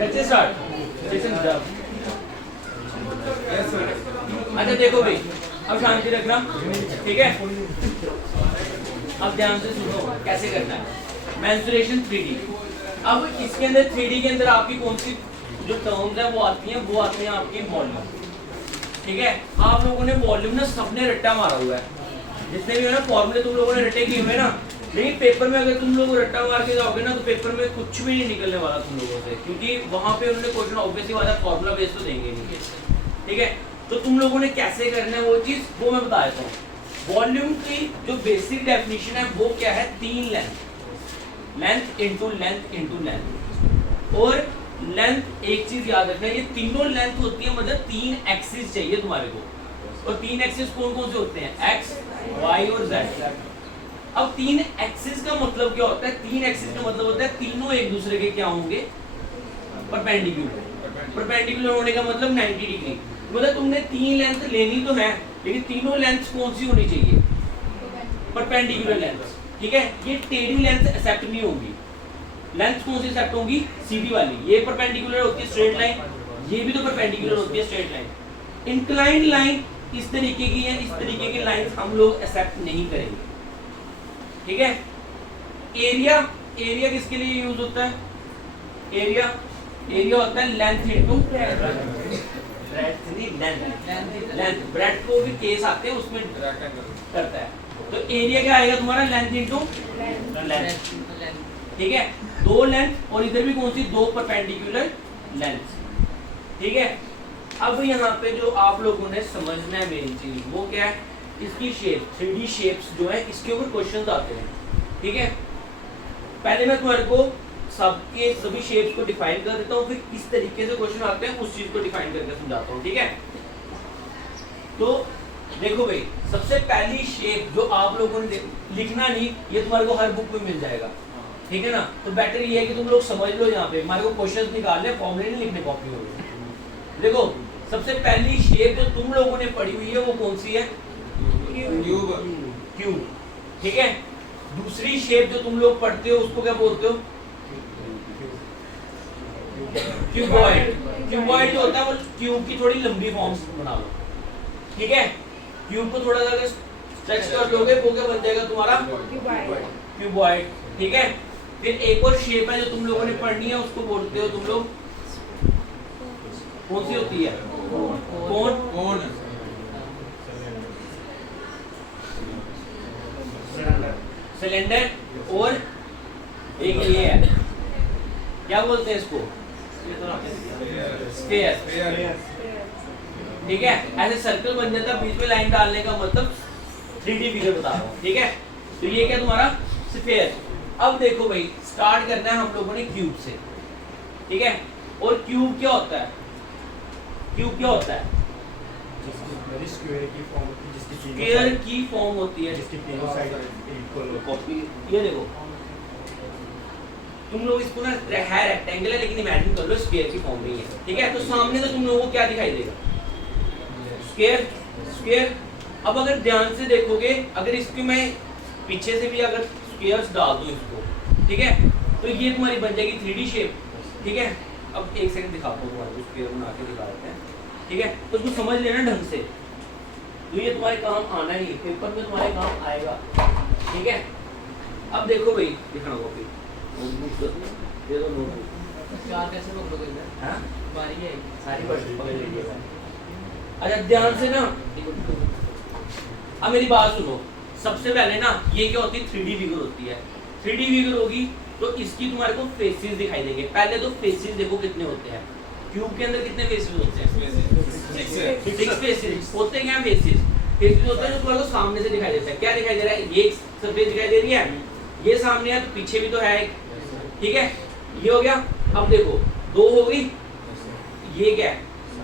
कैसे start session start. अच्छा देखो भाई, अब शांति रखना, ठीक है। अब ध्यान से सुनो कैसे करना है मेंसुरेशन 3D। अब इसके अंदर 3D के अंदर आपकी कौन सी जो टर्म्स है वो आती हैं आपकी वॉल्यूम, ठीक है। आप लोगों ने वॉल्यूम ना सबने रट्टा मारा हुआ है, जितने भी है ना फॉर्मूले तुम लोगों ने रट्टे किए हुए ना, लेकिन पेपर में अगर तुम लोग रट्टा मार के जाओगे ना तो पेपर में कुछ भी नहीं निकलने वाला तुम लोगों से, क्योंकि वहां पे उन्होंने क्वेश्चन ऑब्वियसली वाला फॉर्मूला बेस तो देंगे नहीं, ठीक है। तो तुम लोगों ने कैसे करना है वो चीज वो मैं बता देता हूँ। वॉल्यूम की जो बेसिक डेफिनेशन है वो क्या है, 3 लेंथ इंटू लेंथ और लेंथ। एक चीज याद रखना, ये तीनों लेंथ होती है, मतलब 3 एक्सिस चाहिए तुम्हारे को, और 3 एक्सिस कौन कौन से होते हैं, एक्स वाई और जेड। अब 3 एक्सिस का मतलब क्या होता है, 3 एक्सिस का मतलब होता है तीनों एक दूसरे के क्या होंगे, परपेंडिकुलर होने का मतलब 90 डिग्री। मतलब तुमने 3 लेंथ लेनी तो है, लेकिन तीनों लेंथ कौन सी होनी चाहिए, परपेंडिकुलर लेंथ, ठीक है। ये टेढ़ी लेंथ एक्सेप्ट नहीं होगी। लेंथ कौन सी एक्सेप्ट होगी, सीधी वाली, ये परपेंडिकुलर होती है स्ट्रेट लाइन, ये भी तो परपेंडिकुलर होती है स्ट्रेट लाइन। इंक्लाइंड लाइन इस तरीके की है, इस तरीके की लाइन हम लोग एक्सेप्ट नहीं करेंगे, ठीक है। एरिया किसके लिए यूज होता है, एरिया होता है लेंथ इनटू लेंथ। ब्रेड्थ को भी केस आते हैं उसमें करता है, तो एरिया क्या आएगा तुम्हारा, लेंथ इनटू लेंथ, ठीक है। 2 लेंथ और इधर भी कौन सी, 2 परपेंडिकुलर लेंथ, ठीक है। अब यहाँ पे जो आप लोगों ने समझना है मेन चीज वो क्या है, इसकी शेप 3D शेप्स जो है इसके ऊपर क्वेश्चंस आते हैं, ठीक है। पहले मैं तुम्हारे को सबके सभी शेप्स को डिफाइन कर देता हूँ, फिर इस तरीके से क्वेश्चन आते हैं उस चीज को डिफाइन करके समझाता हूँ, ठीक है। तो देखो भाई, सबसे पहली शेप जो आप लोगों ने लिखना नहीं, ये तुम्हारे को हर बुक में मिल जाएगा, ठीक है ना। तो बेटर ये है कि तुम लोग समझ लो, यहाँ पे हमारे को क्वेश्चंस निकालने, फॉर्मूले नहीं लिखने कॉपी में। देखो सबसे पहली शेप जो तुम लोगों ने पढ़ी हुई है वो कौन सी है, क्यूब, ठीक है। दूसरी शेप जो तुम लोग पढ़ते हो उसको क्या बोलते हो, क्यूबॉइड। क्यूबॉइड जो होता है वो क्यूब की थोड़ी लंबी फॉर्म बना लो, ठीक है। क्यूब को थोड़ा सा अगर स्ट्रेच कर लोगे वो क्या बन जाएगा तुम्हारा, क्यूबॉइड, ठीक है। फिर एक और शेप है जो तुम लोगों ने पढ़नी है, उसको बोलते हो तुम लोग, कौन सी होती है, कोन, सिलेंडर, और एक ये है, क्या बोलते हैं इसको, स्फीयर, ठीक है। ऐसे सर्कल बन जाता है, बीच में लाइन डालने का मतलब 3D फिगर बता रहा हूँ, ठीक है। तो ये क्या तुम्हारा स्फीयर। अब देखो भाई, स्टार्ट करना है हम लोगों ने क्यूब से, ठीक है। और क्यूब क्या होता है, स्क्वायर की फॉर्म होती है, जिसकी तीनों साइड कॉपी। ये देखो तुम लोग इसको ना है रेक्टेंगल है, लेकिन इमेजिन कर लो स्क्वायर की फॉर्म में है, ठीक है। तो सामने से तुम लोगों को क्या दिखाई देगा, स्क्वायर। अब अगर ध्यान से देखोगे, अगर इसको मैं पीछे से भी अगर स्क्वायर्स डाल दूं इसको, ठीक है, तो ये तुम्हारी बन जाएगी 3D शेप, ठीक है। अब एक सेकंड दिखाता हूँ तुम्हारे को, स्क्वायर बना के दिखा देते हैं, ठीक है। तो उसको समझ लेना ढंग से, तो ये तुम्हारे काम आना ही, पेपर में तुम्हारे काम आएगा, ठीक है। अब देखो भाई, दिखाना कॉपी दे दो, नोटबुक चार कैसे पकड़ोगे इधर, हां बारी है सारी पकड़ लीजिएगा। अच्छा ध्यान से ना, अब मेरी बात सुनो। सबसे पहले ना ये क्या होती है, 3D फिगर होती है। 3D फिगर होगी तो इसकी तुम्हारे को फेसेस दिखाई देंगे। पहले तो फेसेस देखो कितने होते हैं, क्यूब के अंदर कितने फेसेस होते हैं, 6 फेसेस होते हैं। फेसेस होते हैं जो तुम्हारे को सामने से दिखाई देता है। क्या दिखाई दे रहा है, ये सरफेस दिखाई दे रही है, ये सामने है तो पीछे भी तो है, ठीक है। ये हो गया। अब देखो 2 हो गई, ये क्या है,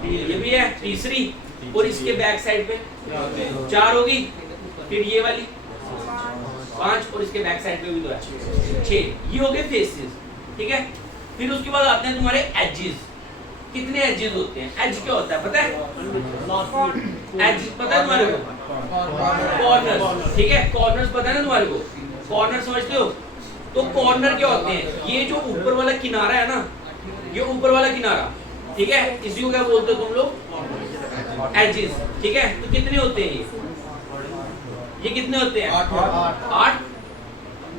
ये भी है, तीसरी, और इसके बैक साइड पे 4 होगी, फिर ये वाली 5, और इसके बैक साइड पे भी तो है 6। ये हो गए फेसेस, ठीक है। फिर उसके बाद आते हैं तुम्हारे एजेस। कितने एजेस होते हैं, एज क्या होता है पता है, एज पता है तुम्हारे को, कॉर्नर, ठीक है। कॉर्नर्स पता है ना तुम्हारे को, कॉर्नर समझते हो। तो कॉर्नर क्या होते हैं, ये जो ऊपर वाला किनारा है ना, ये ऊपर वाला किनारा, ठीक है, इसी को क्या बोलते हो तुम लोग, एजेस, ठीक है। तो कितने होते हैं ये कितने होते हैं, 8।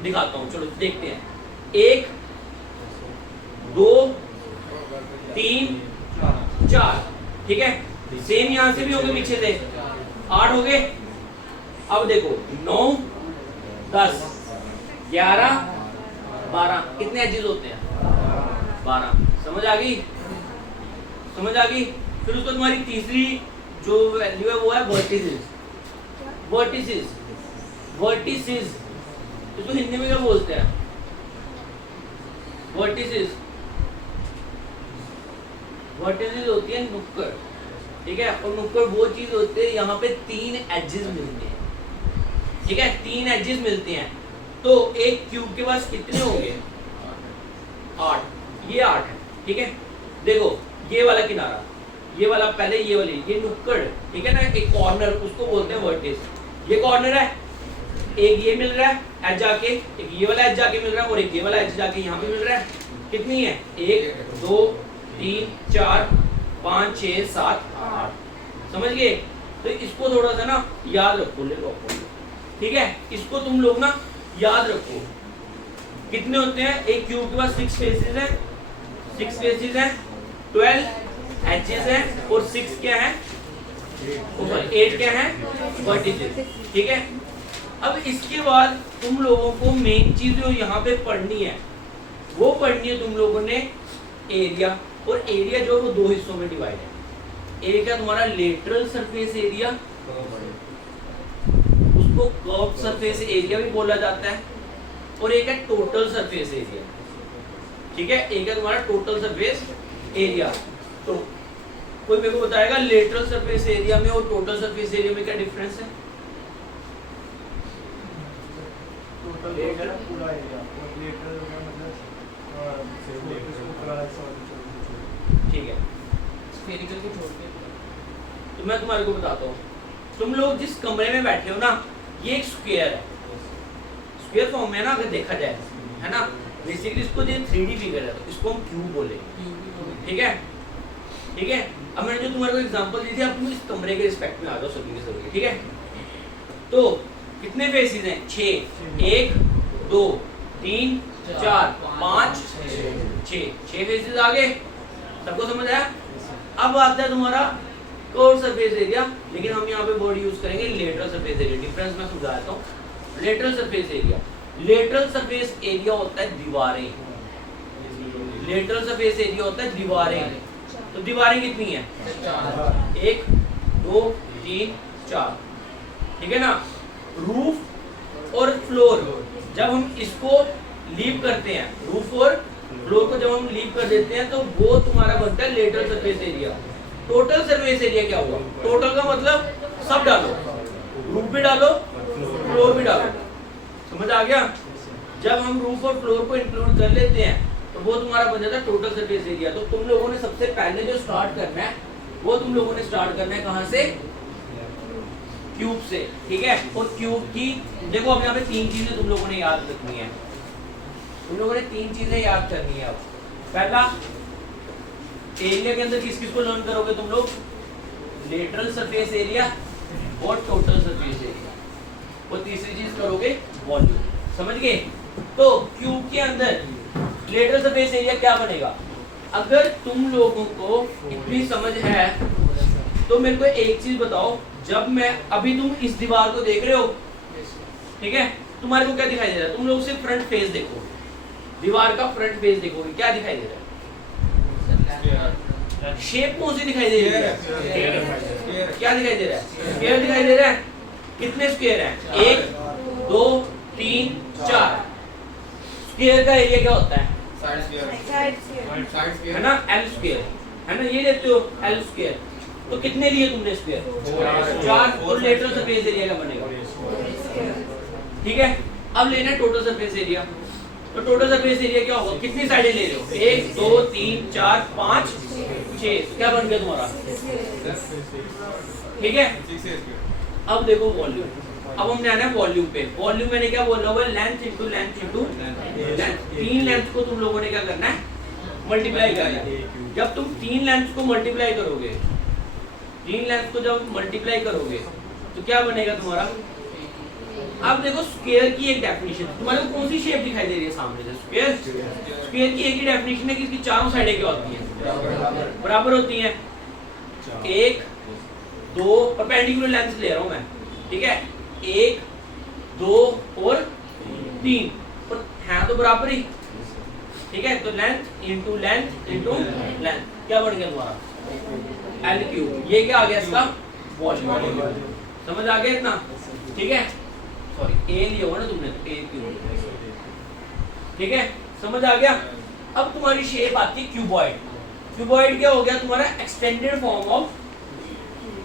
दिखाता हूं, चलो देखते हैं। 1 2 3 4, ठीक है। सेम यहां से भी होंगे, पीछे से 8 हो गए। अब देखो 9 10 11 12, कितने एजेस होते हैं, 12। समझ आ गई, समझ आ गई। फिर उसको तुम्हारी तीसरी जो वैल्यू है वो है वर्टिसेस। वर्टिसेस, वर्टिसेस इसको हिंदी में क्या बोलते हैं, वर्टिसेस। वर्टिसेस होती है नुक्कड़, ठीक है। और नुक्कड़ वो चीज होती है यहाँ पे 3 एजेस मिलते हैं, ठीक है, 3 एजेस मिलते हैं। तो एक क्यूब के पास कितने होंगे, 8, ये 8 है, ठीक है। देखो ये वाला किनारा, ये वाला, पहले ये वाली, ये नुक्कड़, ठीक है ना, एक कॉर्नर, उसको बोलते हैं वर्टिस। ये कॉर्नर है, एक ये मिल रहा है एज जाके, एक ये वाला एज जाके मिल रहा है, और एक ये वाला एज जाके यहाँ पे मिल रहा है। कितनी है, 1 2 3 4 5 6 7 8। समझ गए। तो इसको थोड़ा सा ना याद रखो, ले लो, ठीक है। इसको तुम लोग ना याद रखो, कितने होते हैं, एक क्यूब के पास 6 फेसेस हैं, 6 फेसेस हैं, 12 एजेस हैं, और 6 क्या है, 8 क्या है, वर्टिसेस, ठीक है। अब इसके बाद तुम लोगों को मेन चीज जो यहाँ पे पढ़नी है वो पढ़नी है तुम लोगों ने एरिया। और एरिया जो है वो 2 हिस्सों में डिवाइड है। एक है तुम्हारा लेटरल सरफेस एरिया, उसको कर्व सरफेस एरिया भी बोला जाता है, और एक है टोटल सरफेस एरिया, ठीक है। एक है तुम्हारा टोटल सरफेस एरिया। तो कोई मेरे को बताएगा लेटरल सरफेस एरिया में और टोटल सरफेस एरिया में क्या डिफरेंस है? टोटल पूरा एरिया, और लेटरल का मतलब ठीक है, स्फेरिकल को छोड़ के। तो मैं तुम्हारे को बताता हूँ, तुम लोग जिस कमरे में बैठे हो ना, ये एक स्क्वायर है, स्क्वायर फॉर्म में ना अगर देखा जाए, है ना। बेसिकली इसको जो 3D फिगर है तो इसको हम क्यूब बोलेंगे, ठीक है, ठीक है। अब मैंने जो तुम्हारे को एग्जांपल दी थी, अब तुम इस कमरे के रिस्पेक्ट में आ जाओ सभी के सभी, ठीक है। तो कितने फेसेस हैं, 6, 1 2 3 4 5 6 फेसेस आ गए, सबको समझ आया। अब आता है तुम्हारा कर्व सरफेस एरिया, लेकिन हम यहाँ पे वर्ड यूज करेंगे लेटरल सरफेस एरिया। डिफरेंस मैं समझाता हूँ। Lateral surface area, lateral surface area होता है दीवारें, लेटरल सरफेस एरिया होता है दीवारें। तो दीवारें कितनी है, 1 2 3 4, ठीक है ना। रूफ और फ्लोर, जब हम इसको लीव करते हैं, रूफ और फ्लोर को जब हम लीव कर देते हैं तो वो तुम्हारा बनता है lateral surface area. Total surface area क्या हुआ, टोटल का मतलब सब डालो, रूफ भी डालो, फ्लोर भी डालो, समझ आ गया। जब हम रूफ और फ्लोर को इंक्लूड कर लेते हैं तो वो तुम्हारा बन जाता है टोटल सरफेस एरिया। तो तुम लोगों ने सबसे पहले जो स्टार्ट करना है वो तुम लोगों ने स्टार्ट करना है कहाँ से, क्यूब से, ठीक है। और क्यूब की देखो अब यहाँ पे 3 चीजें तुम लोगों ने याद रखनी है, तुम लोगों ने 3 चीजें याद करनी है। अब पहला, एरिया के अंदर किस किस को लर्न करोगे तुम लोग, लेटरल सरफेस एरिया और टोटल सरफेस एरिया, और तीसरी चीज करोगे वॉल्यूम, समझ गए। तो क्यूब के अंदर लेटरल सरफेस एरिया क्या बनेगा, अगर तुम लोगों को इतनी समझ है तो मेरे को एक चीज बताओ, जब मैं अभी तुम इस दीवार को देख रहे हो, ठीक है, तुम्हारे को क्या दिखाई दे रहा है, तुम लोग सिर्फ फ्रंट फेस देखो, दीवार का फ्रंट फेस देखोगे, क्या दिखाई दे रहा है, शेप कौन सी दिखाई दे रही है, क्या दिखाई दे रहा है, स्क्वायर दिखाई दे रहा है। कितने स्क्वायर हैं, 1 2 3 4। स्क्वायर का एरिया क्या होता है, है ना, एल स्क्वायर, है ना, ये लेते हो एल स्क्वायर। तो कितने लिए तुमने स्क्वायर, 4। और लेटरल सरफेस एरिया का बनेगा, ठीक है। अब लेना है टोटल सरफेस एरिया। तो टोटल सरफेस एरिया क्या होगा, कितनी साइडें ले रहे हो, 1 2 3 4 5 6, क्या बन गया तुम्हारा, ठीक है। अब देखो वॉल्यूम, अब हमने आना है वॉल्यूम पे। वॉल्यूम मैंने क्या बोला हुआ है, length into length into length. 3 length को तुम लोगों ने क्या करना है, मल्टीप्लाई करना है। जब तुम तीन लेंथ को मल्टीप्लाई करोगे, तीन लेंथ को जब मल्टीप्लाई करोगे तो क्या बनेगा तुम्हारा? अब देखो स्क्वायर की एक डेफिनेशन, तुम्हारे को कौन सी शेप दिखाई दे रही है सामने से? स्क्वायर। स्क्वायर की एक ही डेफिनेशन है कि इसकी चारों साइडें क्या होती हैं? बराबर होती हैं। एक दो परपेंडिकुलर लेंथ ले रहा हूं मैं, ठीक है, एक दो और तीन, और है तो बराबर ही, ठीक है। तो length into length into length क्या बन गया तुम्हारा? L cube. ये क्या आ गया इसका? वॉल्यूम। समझ आ गया इतना? ठीक है, सॉरी ए लिया होगा ना तुमने, तो ए क्यूब, ठीक है, समझ आ गया। अब तुम्हारी शेप आती है क्यूबॉइड। क्यूबॉइड क्या हो गया तुम्हारा? एक्सटेंडेड फॉर्म ऑफ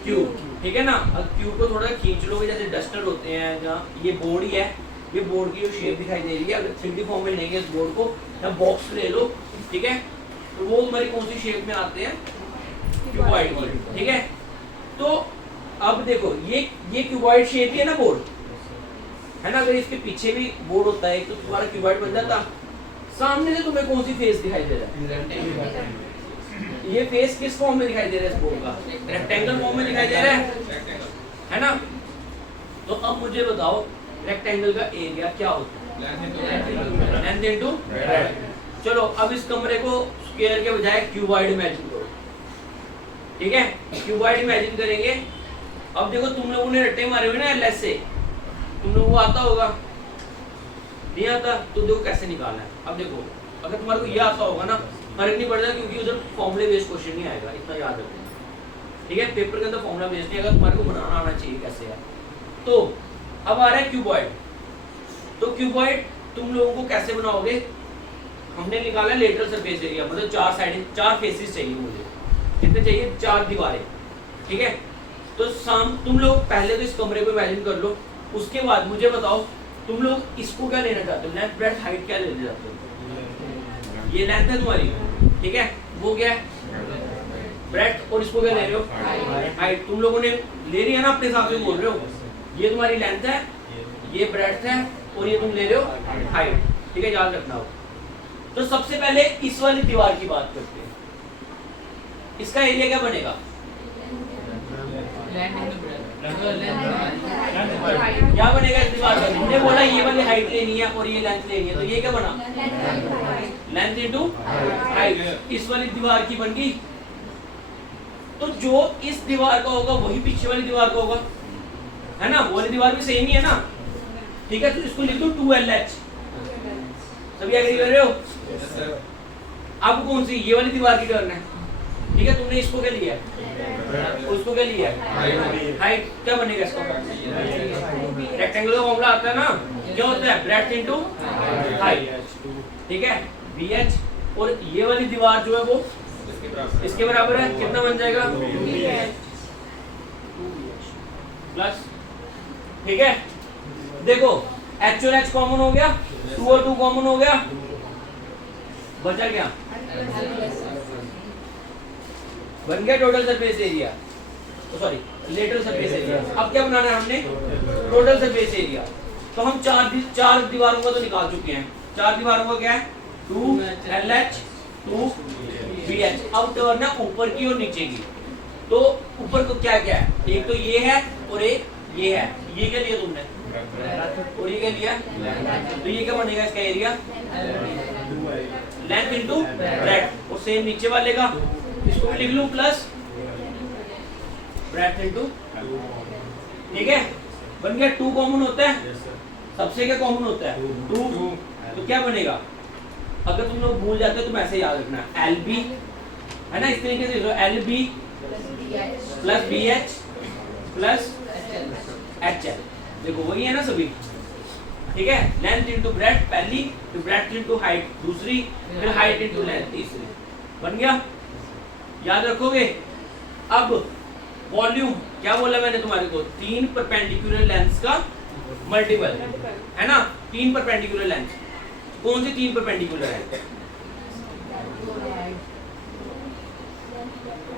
क्यूब, ठीक है ना। अब क्यूब को थोड़ा खींच लोगे, जैसे डस्टर होते हैं, जहाँ ये बोर्ड ही है, ये बोर्ड की जो शेप दिखाई दे रही है, अगर 3D फॉर्म में लेंगे इस बोर्ड को, या बॉक्स ले लो, ठीक है, तो वो तुम्हारी कौन सी शेप में आते हैं? क्यूबॉइड की, ठीक है। तो अब देखो ये क्यूबॉइड शेप ही है ना बोर्ड, है ना। अगर इसके पीछे भी बोर्ड होता है तो तुम्हारा क्यूबॉइड बन जाता। सामने से तुम्हें कौन सी फेस दिखाई दे रहा है? ये फेस किस फॉर्म में दिखाई दे रहा है इस बोर्ड का? रेक्टेंगल फॉर्म में दिखाई दे रहा है ना। तो अब मुझे बताओ रेक्टेंगल का एरिया क्या होता है? Length into breadth. चलो अब इस कमरे को स्क्वायर के बजाय क्यूबॉइड इमेजिन करो, ठीक है। क्यूबॉइड इमेजिन करेंगे। अब देखो तुम लोगों ने रट्टे मारे हुए ना एलएस से, तुम लोगों को आता होगा, नहीं आता? तो देखो कैसे निकालना है। अब देखो अगर तुम्हारे को ये आता होगा ना, फर्क नहीं पड़ता, क्योंकि उधर फॉर्मूले बेस्ड क्वेश्चन नहीं आएगा, इतना याद रखना, ठीक है। पेपर के अंदर फॉर्मूला बेस्ड नहीं आएगा, तुम्हारे को बनाना आना चाहिए कैसे है। तो अब आ रहा है क्यूबॉइड। तो क्यूबॉइड तुम लोगों को कैसे बनाओगे? हमने निकाला लेटरल सरफेस एरिया, मतलब चार साइड, चार फेसेस चाहिए मुझे। कितने चाहिए? चार दीवारें, ठीक है। तो तुम लोग पहले तो इस कमरे को इमेजिन कर लो, उसके बाद मुझे बताओ तुम लोग इसको क्या लेना चाहते हो? लेंथ ब्रेड्थ हाइट क्या लेना चाहते हो? ये लेंथ है तुम्हारी, ठीक है, वो क्या है? ब्रेड्थ। और इसको क्या ले रहे हो? हाइट। तुम लोगों ने ले रही है ना, अपने हिसाब से बोल रहे हो। ये तुम्हारी लेंथ है, ये ब्रेड्थ है, और ये तुम ले रहे हो हाइट, ठीक है, याद रखना हो। तो सबसे पहले इस वाली दीवार की बात करते हैं। इसका एरिया क्या बनेगा? क्या बनेगा इस दीवार का? तुमने बोला ये वाली हाइट लेनी है और ये लेंथ लेनी है, तो ये क्या बना? Length into height. इस वाली दीवार की बन गई। तो जो इस दीवार का होगा वही पीछे वाली दीवार का होगा, है ना। वो वाली दीवार भी सेम ही है ना, ठीक है। तो इसको लिख दो 2LH। सभी एग्री कर रहे हो? अब कौन सी? ये वाली दीवार की टर्न है, ठीक है। तुमने इसको क्या लिया है? उसको क्या लिया है? हाइट। क्या बनेगा इसका? रेक्टेंगल का फॉर्मूला आता है ना, क्या होता है? ब्रेड्थ इनटू हाइट, ठीक है, BH। और ये वाली दीवार जो है वो इसके बराबर है। कितना बन जाएगा? प्लस, ठीक है। देखो H और H कॉमन हो गया, 2 और 2 कॉमन हो गया, बचा क्या? बन गया total surface area, sorry lateral surface area. अब क्या बनाना है हमने? Total surface area. तो हम चार दीवारों का तो निकाल चुके हैं। चार दीवारों का क्या है? 2LH 2BH। अब टर्न है ऊपर की और नीचे की। तो ऊपर को क्या क्या है? एक तो ये है और एक ये है। ये क्या लिया तुमने? और ये क्या लिया? तो ये क्या बनेगा इसका एरिया? Length into breadth. और सेम नीचे वाले का, इसको भी लिख लूं प्लस ब्रेड्थ इनटू, ठीक है, बन गया। 2 कॉमन होता है, सबसे क्या कॉमन होता है? 2। तो क्या बनेगा? अगर तुम लोग भूल जाते हो तो ऐसे याद रखना, LB है ना, इस तरीके से LB plus BH plus HL। देखो वही है ना सभी, ठीक है। लेंथ इनटू ब्रेड्थ पहली, फिर ब्रेड्थ इनटू हाइट दूसरी, फिर हाइट इनटू लेंथ तीसरी। बन गया? याद रखोगे। अब वॉल्यूम क्या बोला मैंने तुम्हारे को? 3 परपेंडिकुलर लेंथ्स का मल्टीपल, है ना। 3 परपेंडिकुलर लेंथ। कौन सी 3 परपेंडिकुलर है?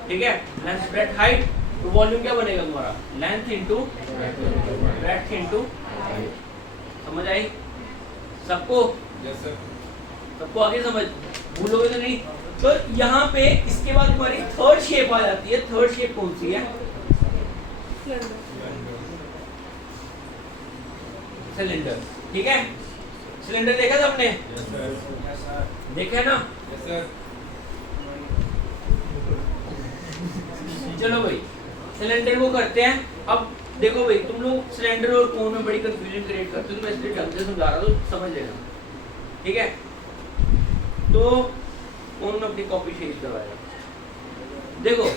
ठीक है, लेंथ ब्रेड्थ हाइट। तो वॉल्यूम क्या बनेगा तुम्हारा? Length into breadth into height. समझ आई सबको? सबको आगे समझ? भूलोगे तो नहीं? तो यहाँ पे इसके बाद हमारी थर्ड शेप आ जाती है। थर्ड शेप कौन सी है? सिलेंडर। ठीक है, सिलेंडर देखा था आपने? देखा है ना? चलो भाई, सिलेंडर वो करते हैं। अब देखो भाई, तुम लोग सिलेंडर और कोन में बड़ी कंफ्यूजन क्रिएट करते हो, तो मैं इसलिए ढंग से समझा रहा हूँ, तो समझ लेना। ठीक है, तो कौन अपनी कॉपी शेयर करवाएगा? देखो,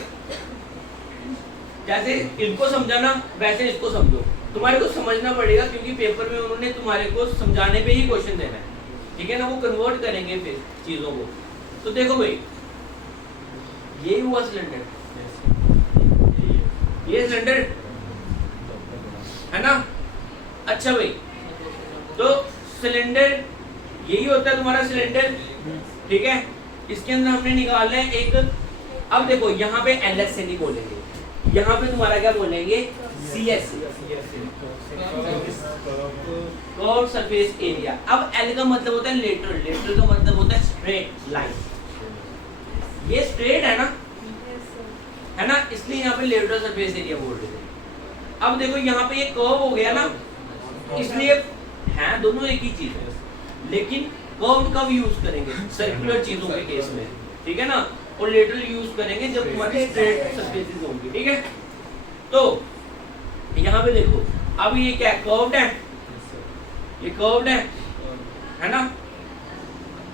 जैसे इनको समझा ना, वैसे इसको समझो। तुम्हारे को समझना पड़ेगा, क्योंकि पेपर में उन्होंने तुम्हारे को समझाने पे ही क्वेश्चन देना है। ठीक है ना, वो कन्वर्ट करेंगे फिर चीजों को। तो देखो भाई, ये हुआ सिलेंडर, ये सिलेंडर है ना। अच्छा भाई, तो सिलेंडर यही होता है तुम्हारा सिलेंडर। ठीक है, इसके अंदर हमने निकालना है एक। अब देखो, यहाँ पे एलएस से नहीं बोलेंगे, यहाँ पे तुम्हारा क्या बोलेंगे? CS, curve surface area. अब एल का मतलब होता है लेटरल, लेटरल का मतलब होता है स्ट्रेट लाइन। ये स्ट्रेट है ना, इसलिए यहाँ पे लेटरल सरफेस एरिया बोल रहे थे। अब देखो, यहाँ पे ये कर्व हो गया ना, इसलिए हैं दोनों एक ही चीज है, लेकिन कर्व कब यूज करेंगे? सर्कुलर चीजों के केस में। ठीक है ना, और लेटरल यूज करेंगे जब तुम्हारी स्ट्रेट सरफेसेस होंगी। ठीक है, तो यहाँ पे देखो, अब ये क्या कर्व्ड है, ये कर्व्ड है ना।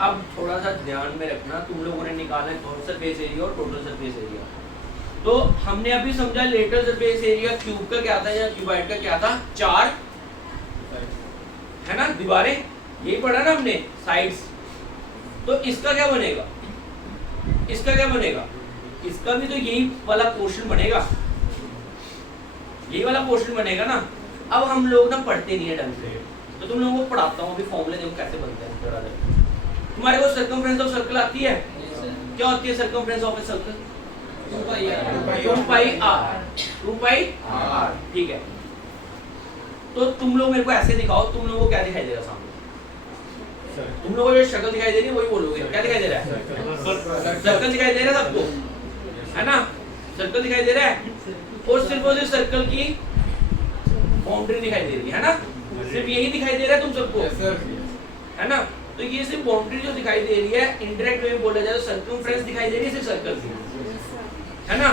अब थोड़ा सा ध्यान में रखना, तुम लोगों ने निकाला है कर्व सरफेस एरिया और टोटल सरफेस एरिया। तो हमने अभी समझा लेटरल सरफेस एरिया क्यूब का क्या था या क्यूबॉइड का क्या था? 4 है ना दीवारें, यही पढ़ा ना हमने, साइड्स। तो इसका क्या बनेगा? इसका क्या बनेगा? इसका भी तो यही वाला पोर्शन बनेगा, यही वाला पोर्शन बनेगा ना। अब हम लोग ना पढ़ते नहीं है ढंग से, तो तुम लोगों को पढ़ाता हूँ। अभी फॉर्मूले देखो कैसे बनते हैं थोड़ा देर। तुम्हारे को सर्कमफ्रेंस ऑफ सर्कल आती है? क्या होती है circumference of a circle? 2 pi R. ठीक है, तो तुम लोग मेरे को ऐसे दिखाओ, तुम लोगों को क्या दिखाई दे रहा है सामने? तुम लोगों को जो शक्ल दिखाई दे रही है वही बोलोगे। क्या दिखाई दे रहा है? सर्कल दिखाई दे रहा है सबको, है ना? सर्कल दिखाई दे रहा है, और सिर्फ और सिर्फ सर्कल की बाउंड्री दिखाई दे रही है ना? सिर्फ यही दिखाई दे रहा है तुम सबको, है ना? तो ये सिर्फ बाउंड्री जो दिखाई दे रही है, इनडायरेक्ट वे में बोला जाए तो सर्कमफ्रेंस दिखाई दे रही है सिर्फ सर्कल की, है ना?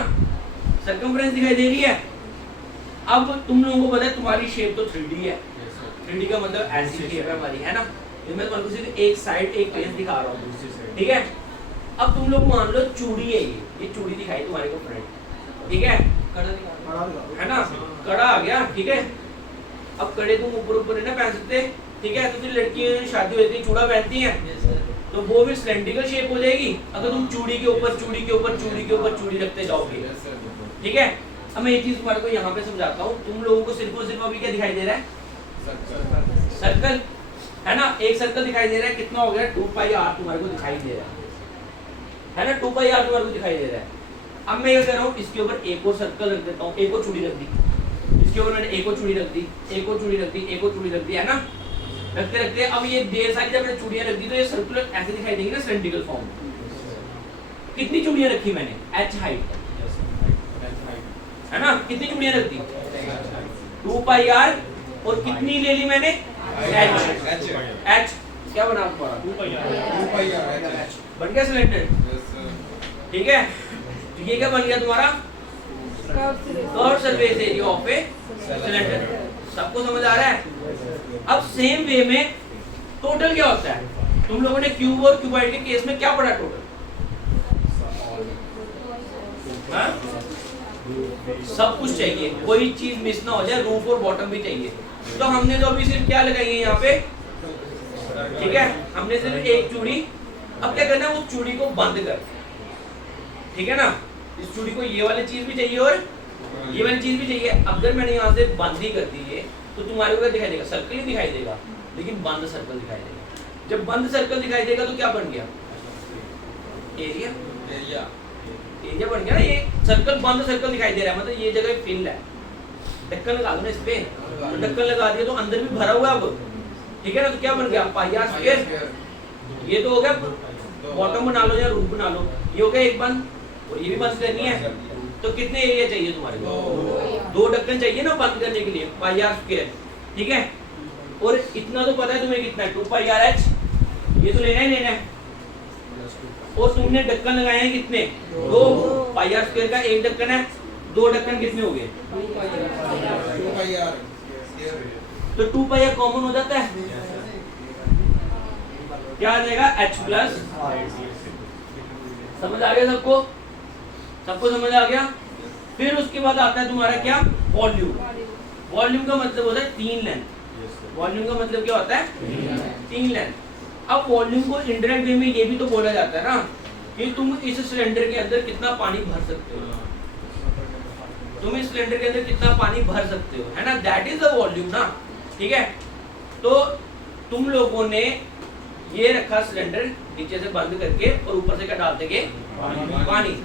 सर्कमफ्रेंस दिखाई दे रही है। अब तुम लोगों को पता है तुम्हारी शेप तो 3D है। 3D का मतलब ऐसी शेप है हमारी, है ना? मैं तुमको सिर्फ एक साइड एक फेस दिखा रहा हूँ, ठीक है? अब तुम लोग मान लो चूड़ी है, ये चूड़ी दिखाई तुम्हारे को फ्रंट, ठीक है? है ना, कड़ा आ गया, ठीक है? अब कड़े तुम ऊपर ऊपर है ना पहन सकते, ठीक है? तो फिर लड़कियां शादी होती है चूड़ा पहनती हैं, तो वो भी सिलेंड्रिकल शेप हो जाएगी अगर तुम चूड़ी के ऊपर चूड़ी के ऊपर चूड़ी के ऊपर चूड़ी रखते जाओगे, ठीक है? अब मैं एक चीज तुम्हारे को यहाँ पे समझाता हूँ। तुम लोगों को सिर्फ और सिर्फ अभी क्या दिखाई दे रहा है? सर्कल, है ना? एक सर्कल दिखाई दे रहा है, कितना हो गया? 2 पाई आर तुम्हारे को दिखाई दे रहा है ना? 2 पाई आर तुम्हारे को दिखाई दे रहा है। अब मैं ये कर रहा हूँ, इसके ऊपर एक और सर्कल रख देता हूँ, एक और चूड़ी रख दी, इसके ऊपर मैंने एक और चूड़ी रख दी, एक और चूड़ी रख दी, एक और चूड़ी रख दी, है ना? रखते रखते अब ये ढेर सारी जब मैंने चूड़ियां रख दी तो ये सर्कुलर ऐसे दिखाई देंगी ना, सिलेंड्रिकल फॉर्म। कितनी चूड़ियां रखी मैंने? h हाइट, है ना? कितनी चूड़ियां रख दी? 2 पाई आर, और कितनी ले ली मैंने? h क्या बना तुम्हारा? 2 पाई आर बन गया सिलेंडर, ठीक है? तो ये क्या बन गया तुम्हारा? Curve surface area of a cylinder. सबको समझ आ रहा है? अब सेम वे में टोटल क्या होता है? तुम लोगों ने क्यूब और क्यूबॉइड के केस में क्या पढ़ा टोटल? हाँ? सब कुछ चाहिए, कोई चीज मिस ना हो जाए, रूफ और बॉटम भी चाहिए। तो हमने तो अभी सिर्फ क्या लगाई है यहाँ पे, ठीक है? हमने सिर्फ एक चूड़ी। अब क्या करना है, उस चूड़ी को बंद कर, ठीक है ना? इस चूड़ी को ये वाली चीज भी चाहिए और ये वाली चीज भी चाहिए। अगर मैंने यहाँ से बंद ही कर दी है तो तुम्हारे को क्या दिखाई देगा? सर्कल ही दिखाई देगा, लेकिन बंद सर्कल दिखाई देगा। जब बंद सर्कल दिखाई देगा तो क्या बन गया? एरिया, एरिया बन गया ना। ये सर्कल बंद सर्कल दिखाई दे रहा है, मतलब ये जगह फिल है। ढक्कन लगा दो ना इस पे, तो ढक्कन लगा दिया तो अंदर भी भरा हुआ है अब, ठीक है ना? तो क्या बन गया? पाई आर स्क्वायर। ये तो हो गया बॉटम बना लो या रूफ बना लो। ये हो गया एक बंद, और ये भी बंद करनी है। तो कितने एरिया चाहिए तुम्हारे को? 2 ढक्कन चाहिए ना बंद करने के लिए, पाई आर स्क्वायर, ठीक है। और इतना तो पता है तुम्हें कितना है, 2 पाई आर एच, ये तो लेना ही लेना है। और तुमने ढक्कन लगाए हैं कितने? 2 पाई आर स्क्वायर का एक ढक्कन है, 2 ढक्कन कितने हो गए? 2 पाई आर। तो 2 पाई आर कॉमन हो जाता है, क्या आ जाएगा? H plus. समझ आ गया सबको? सबको समझ आ गया? फिर उसके बाद आता है तुम्हारा क्या? वॉल्यूम। वॉल्यूम का मतलब होता है 3 लेंथ। वॉल्यूम का मतलब क्या होता है? 3 लेंथ। अब वॉल्यूम को इनडायरेक्ट वे में ये भी तो बोला जाता है ना कि तुम इस सिलेंडर के अंदर कितना पानी भर सकते हो, तुम इस सिलेंडर के अंदर कितना पानी भर सकते हो, है ना? दैट इज द वॉल्यूम ना, ठीक है। तो तुम लोगों ने ये रखा सिलेंडर नीचे से बंद करके, और ऊपर से क्या डालते के? पानी।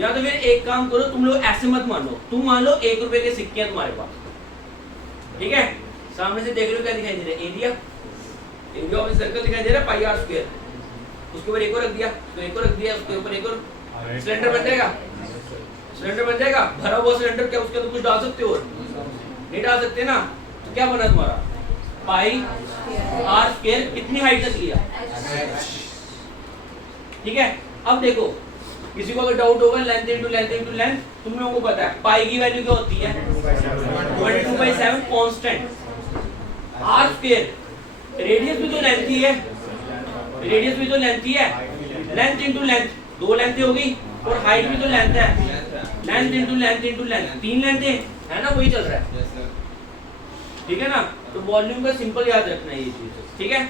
या तो फिर एक काम करो, तुम लोग ऐसे मत मानो, तुम मान लो 1 रुपए के सिक्के हैं तुम्हारे पास, ठीक है। सामने से देख रहे हो क्या दिखाई दे रहा है? एरिया। एरिया ऑफ सर्कल दिखाई दे रहा है, पाई आर स्क्वायर। उसके ऊपर एक और रख दिया, तो एक और रख दिया, उसके ऊपर एक और, सिलेंडर बन जाएगा। सिलेंडर बन जाएगा। भरा हुआ सिलेंडर, क्या उसके अंदर कुछ डाल सकते हो? नहीं डाल सकते ना। तो क्या बना तुम्हारा? पाई आर स्क्वायर। कितनी हाइट तक लिया? ठीक है। अब देखो, किसी को अगर डाउट होगा, length into length into length, तुम लोगों को पता है पाई की वैल्यू क्या होती है? 12/7 कांस्टेंट। आर स्क्वायर, रेडियस भी तो लेंथ ही है, रेडियस भी तो लेंथ ही है। लेंथ इनटू लेंथ, 2 लेंथ हो गई, और हाइट भी तो लेंथ है। Length into length into length, 3 length है ना, वही चल रहा है, ठीक है ना। तो वॉल्यूम का सिंपल याद रखना है ये चीज, ठीक है।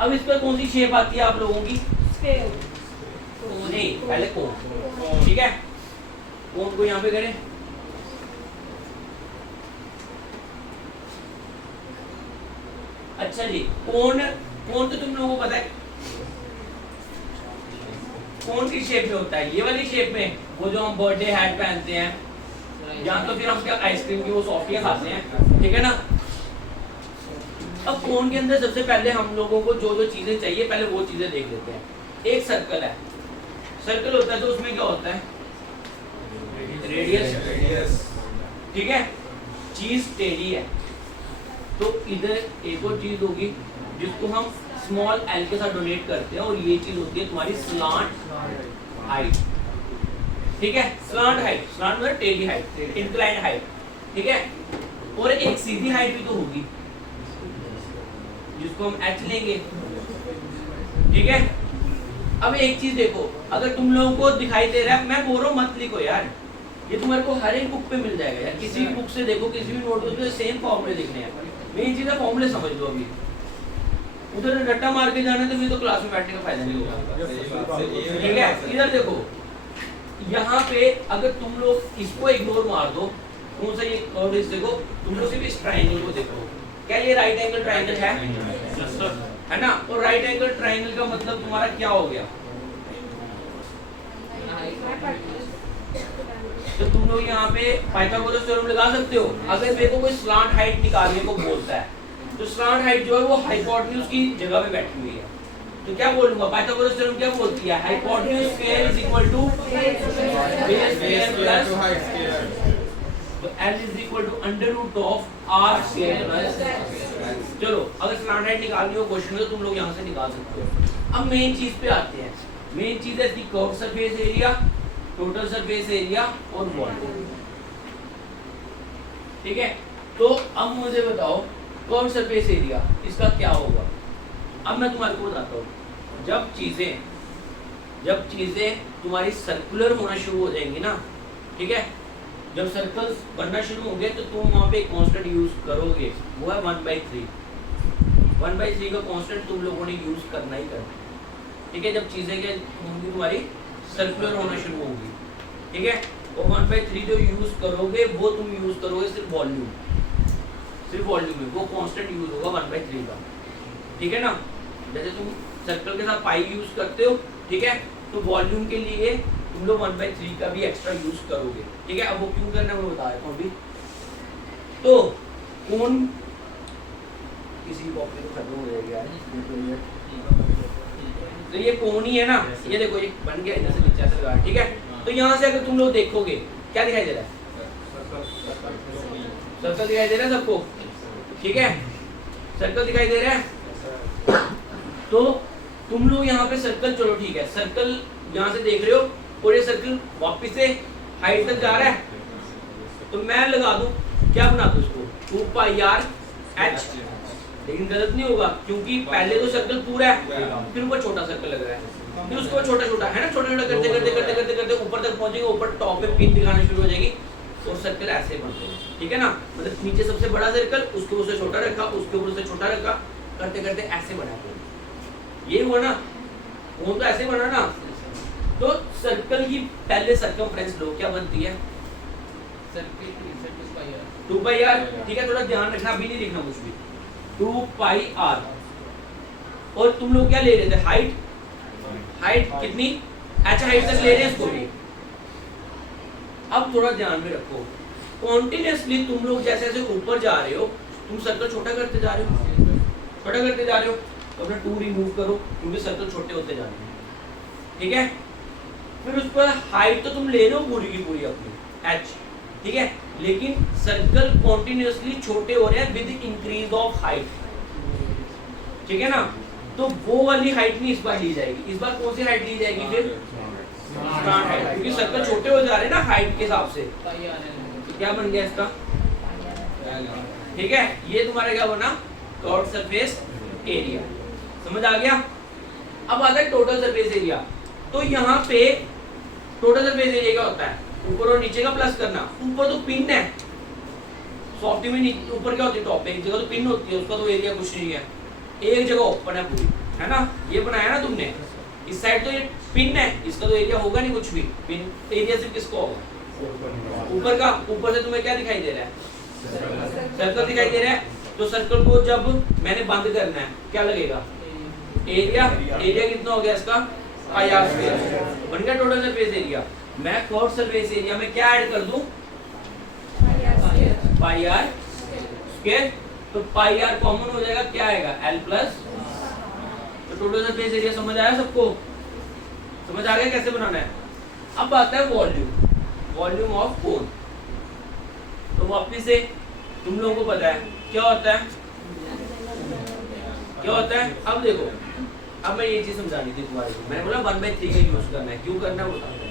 अब इस पर कौन सी शेप आती है आप लोगों की? नहीं, पहले कोन, ठीक है। कोन को यहाँ पे करें, अच्छा जी। कोन, कोन तो तुम लोगों को पता है कोन की शेप में होता है, ये वाली शेप में, वो जो हम बर्थडे हैट पहनते हैं, या तो फिर हम क्या आइसक्रीम की वो सॉफ्टियां खाते हैं, ठीक है ना। अब कोन के अंदर सबसे पहले हम लोगों को जो जो चीजें चाहिए, पहले वो चीजें देख लेते हैं। एक सर्कल है, सर्कल होता है तो उसमें क्या होता है? रेडियस, ठीक है। चीज टेढ़ी है, तो इधर एक और चीज होगी जिसको हम स्मॉल एल के साथ डोनेट करते हैं, और ये चीज होती है तुम्हारी स्लांट हाइट, ठीक है। स्लांट हाइट, स्लांट मतलब टेढ़ी हाइट, इंक्लाइंड हाइट, ठीक है। और एक सीधी हाइट भी तो होगी जिसको हम एच लेंगे, ठीक है। अब एक चीज देखो, अगर तुम लोगों को दिखाई दे रहा है, मैं बोल रहा हूँ मत लिखो यार, ये तुम्हारे को हर एक बुक पे मिल जाएगा यार। किसी भी बुक से देखो, किसी भी नोटबुक में सेम फॉर्मूले लिखने हैं। मेन चीज है फॉर्मूले समझ लो। अभी उधर रट्टा मार के जाना तो फिर तो क्लास में बैठने का फायदा नहीं होगा, ठीक है। इधर देखो, यहाँ पे अगर तुम लोग इसको इग्नोर मार दो, कौन सा ये कर्व देखो, तुम लोग सिर्फ इस ट्रायंगल को देखो, क्या ये राइट एंगल ट्रायंगल है ना। और राइट एंगल ट्रायंगल का मतलब तुम्हारा क्या हो गया? तो तुम लोग यहाँ पे पाइथागोरस थ्योरम लगा सकते हो। अगर मेरे को कोई स्लांट हाइट निकालने को बोलता है, तो स्लांट हाइट जो है वो हाइपोटेन्यूज की जगह पे बैठी हुई है, तो क्या बोलूंगा? पाइथागोरस थ्योरम क्या बोलती है? Hypotenuse square is equal to base square plus height square. तो L is equal to under root of R square plus. चलो, अगर स्लांट हाइट निकालनी हो क्वेश्चन में, तो तुम लोग यहाँ से निकाल सकते हो। अब मेन चीज पे आते हैं। मेन चीज है दी curve surface area, total surface area और वॉल्यूम, ठीक है। तो अब मुझे बताओ कर्व सरफेस एरिया इसका क्या होगा? अब मैं तुम्हारे को बताता हूँ। जब चीजें तुम्हारी सर्कुलर होना शुरू हो जाएंगी ना, ठीक है, जब सर्कल्स बनना शुरू होंगे, तो तुम वहां पे कांस्टेंट यूज करोगे, वो है 1/3। 1/3 का कांस्टेंट तुम लोगों ने यूज करना ही करना, ठीक है। जब चीजें क्या होंगी तुम्हारी सर्कुलर होना शुरू होगी, ठीक है। और 1/3 जो यूज करोगे, वो तुम यूज करोगे सिर्फ वॉल्यूम में, वो कांस्टेंट यूज होगा 1/3 का, ठीक है ना। जैसे तुम सर्कल के साथ पाई यूज करते हो, ठीक है, तो वॉल्यूम के लिए तुम लोग 1/3 का भी एक्स्ट्रा यूज करोगे, ठीक है। अब वो क्यों करना है मैं बता देता हूँ अभी। तो कौन किसी कॉपी तो खत्म हो जाएगा, तो ये कोन ही है ना, ये देखो ये बन गया इधर से नीचे ऐसे लगा, ठीक है। तो यहाँ से अगर तुम लोग देखोगे क्या दिखाई दे रहा है, सर्कल दिखाई दे रहा है सबको, ठीक है, सर्कल दिखाई दे रहा है। तो तुम लोग यहाँ पे सर्कल, चलो ठीक है, सर्कल यहाँ से देख रहे हो और ये सर्कल वापस से हाइट तक जा रहा है, तो मैं लगा दूं क्या बना दूं इसको 2 पाई आर एच, लेकिन गलत नहीं होगा क्योंकि पहले तो सर्कल पूरा है, फिर ऊपर छोटा सर्कल लग रहा है, फिर उसके बाद छोटा छोटा है ना, छोटा छोटा करते करते करते करते करते ऊपर तक पहुंचेंगे, ऊपर टॉप पे पिन दिखाना शुरू हो जाएगी और सर्कल ऐसे बनते हैं, ठीक है ना। मतलब नीचे सबसे बड़ा सर्कल, उसके ऊपर से छोटा रखा, उसके ऊपर से छोटा रखा, करते करते ऐसे बना, ये हुआ ना, वो तो ऐसे बना ना। तो सर्कल की पहले सर्कमफ्रेंस लो क्या बनती है, 2 पाई आर, ठीक है, थोड़ा ध्यान रखना, अभी नहीं लिखना कुछ भी, 2 पाई आर। और तुम लोग क्या ले रहे थे, हाइट, हाइट कितनी, अच्छा हाइट तक ले रहे हैं इसको भी। अब थोड़ा ध्यान में रखो, कॉन्टिन्यूसली तुम लोग जैसे जैसे ऊपर जा रहे हो, तुम सर्कल छोटा करते जा रहे हो, छोटा करते जा रहे हो, तो अपना 2 रिमूव करो क्योंकि सर्कल छोटे होते जा रहे हैं, ठीक है। फिर उस पर हाइट तो तुम ले रहे हो पूरी की पूरी अपनी h, ठीक है, लेकिन सर्कल कॉन्टिन्यूसली छोटे हो रहे हैं विद इंक्रीज ऑफ हाइट, ठीक है ना। तो वो वाली हाइट नहीं इस बार ली जाएगी, इस बार कौन सी हाइट ली जाएगी फिर, स्टार्ट हाइट, क्योंकि सर्कल छोटे हो जा रहे हैं ना हाइट के हिसाब से। तो क्या बन गया इसका, ठीक है, ये तुम्हारा क्या बना, कर्व्ड सरफेस एरिया, समझ आ गया। अब आता है टोटल सरफेस एरिया। तो यहाँ पे टोटल सरफेस एरिया क्या होता है, ऊपर और नीचे का प्लस करना, ऊपर तो पिन है, सॉफ्टी में ऊपर क्या होती है, टॉप पे एक जगह तो पिन होती है, उसका तो एरिया कुछ नहीं है, एक जगह ओपन है पूरी, है ना, ये बनाया ना तुमने, इस साइड तो ये पिन है, इसका तो एरिया होगा नहीं कुछ भी, पिन एरिया सिर्फ किसका होगा, ऊपर का, ऊपर से तुम्हें क्या दिखाई दे रहा है, सर्कल दिखाई दे रहा है। तो सर्कल को जब मैंने बंद करना है क्या लगेगा, एरिया, एरिया कितना हो गया इसका, पाई आर स्क्वायर, बन गया टोटल सरफेस एरिया। मैं कर्व्ड सरफेस एरिया में क्या ऐड कर दूं, पाई आर स्क्वायर, तो पाई आर कॉमन हो जाएगा, क्या आएगा l प्लस, तो टोटल सरफेस एरिया समझ आया सबको, समझ आ गया कैसे बनाना है। अब आता है वॉल्यूम, वॉल्यूम ऑफ कोन। तो वापिस से तुम लोगों को पता है क्या होता है, क्या होता है। अब देखो, अब मैं ये चीज समझानी थी तुम्हारे को, मैंने बोला 1/3 का यूज करना है, क्यों करना है बताऊंगा।